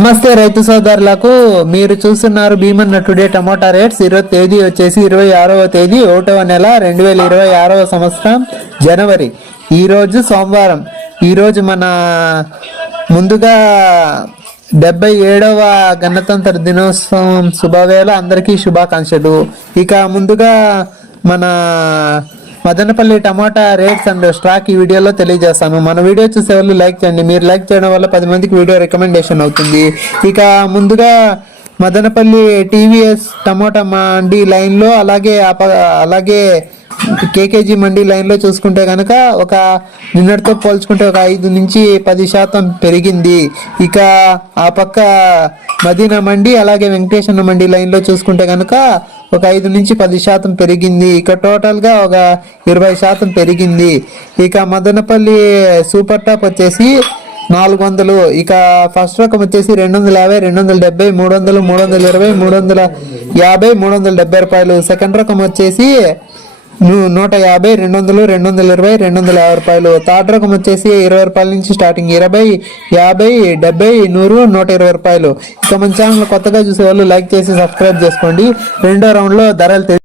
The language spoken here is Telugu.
నమస్తే రైతు సోదరులకు, మీరు చూస్తున్నారు భీమన్న టుడే టమోటా రేట్స్. ఈరోజు తేదీ వచ్చేసి 26వ తేదీ 1వ నెల 2026వ సంవత్సరం జనవరి. ఈరోజు సోమవారం. ఈరోజు మన ముందుగా 77వ గణతంత్ర దినోత్సవం శుభవేళ, అందరికీ శుభాకాంక్షలు. ఇక ముందుగా మన మదనపల్లి టమాటా రేట్స్ అండ్ స్టాక్ ఈ వీడియోలో తెలియజేస్తాను. మన వీడియో చూసే వాళ్ళు లైక్ చేయండి. మీరు లైక్ చేయడం వల్ల 10 మందికి వీడియో రికమెండేషన్ అవుతుంది. ఇక ముందుగా మదనపల్లి టీవీఎస్ టమాటా మండీ లైన్లో, అలాగే కేకేజీ మండీ లైన్లో చూసుకుంటే కనుక ఒక నిన్నటితో పోల్చుకుంటే ఒక 5 నుంచి 10% పెరిగింది. ఇక ఆ పక్క మదీనా మండీ అలాగే వెంకటేశ్వర మండీ లైన్లో చూసుకుంటే కనుక ఒక 5 నుంచి 10% పెరిగింది. ఇక టోటల్గా ఒక 20% పెరిగింది. ఇక మదనపల్లి సూపర్ టాప్ వచ్చేసి 400. ఇక ఫస్ట్ రకం వచ్చేసి 250, 270, 300, 320, 350, 370 రూపాయలు. సెకండ్ రకం వచ్చేసి 150, 200, 220, 250 రూపాయలు. థర్డ్ రకం వచ్చేసి 20 రూపాయల నుంచి స్టార్టింగ్, 20, 50, 70, 100, 120 రూపాయలు. ఇక మన ఛానల్ కొత్తగా చూసే వాళ్ళు లైక్ చేసి సబ్స్క్రైబ్ చేసుకోండి. రెండో రౌండ్లో ధరలు